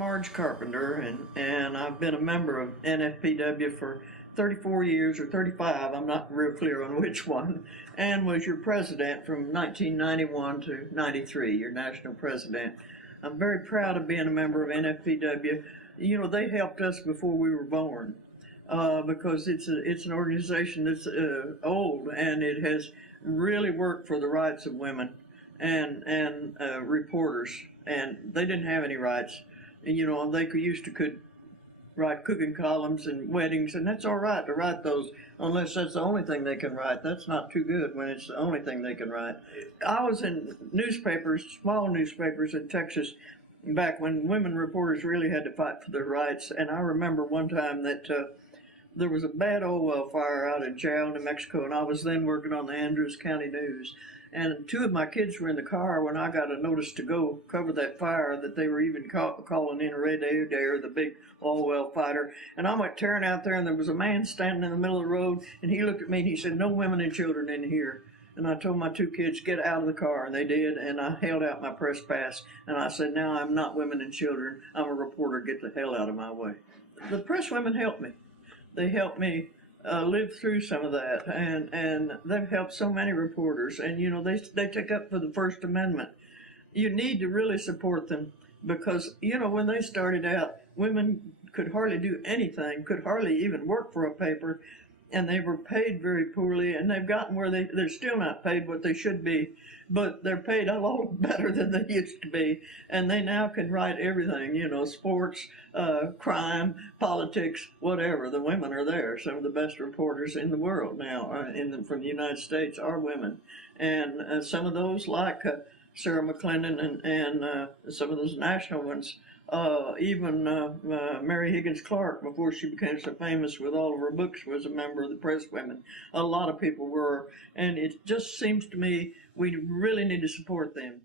Marj Carpenter, and I've been a member of NFPW for 34 years or 35, I'm not real clear on which one, and was your president from 1991 to 93, your national president. I'm very proud of being a member of NFPW. You know, they helped us before we were born. Because it's an organization that's old, and it has really worked for the rights of women and reporters, and they didn't have any rights. And, you know, they could write cooking columns and weddings, and that's all right to write those, unless that's the only thing they can write. That's not too good when it's the only thing they can write. I was in newspapers, small newspapers in Texas, back when women reporters really had to fight for their rights. And I remember one time that there was a bad oil well fire out in Jal, New Mexico, and I was then working on the Andrews County News. And two of my kids were in the car when I got a notice to go cover that fire, that they were even calling in Red Adair, the big oil well fighter. And I went tearing out there, and there was a man standing in the middle of the road, and he looked at me and he said, "No women and children in here." And I told my two kids, "Get out of the car," and they did, and I held out my press pass, and I said, "Now I'm not women and children, I'm a reporter, get the hell out of my way." The press women helped me. They helped me live through some of that, and they've helped so many reporters. And, you know, they take up for the First Amendment. You need to really support them because, you know, when they started out, women could hardly do anything, could hardly even work for a paper, and they were paid very poorly, and they've gotten where they're still not paid what they should be, but they're paid a lot better than they used to be, and they now can write everything, you know, sports, crime, politics, whatever. The women are there. Some of the best reporters in the world now from the United States are women, and some of those, like Sarah McClendon and some of those national ones, even Mary Higgins Clark, before she became so famous with all of her books, was a member of the Press Women. A lot of people were, and it just seems to me we really need to support them.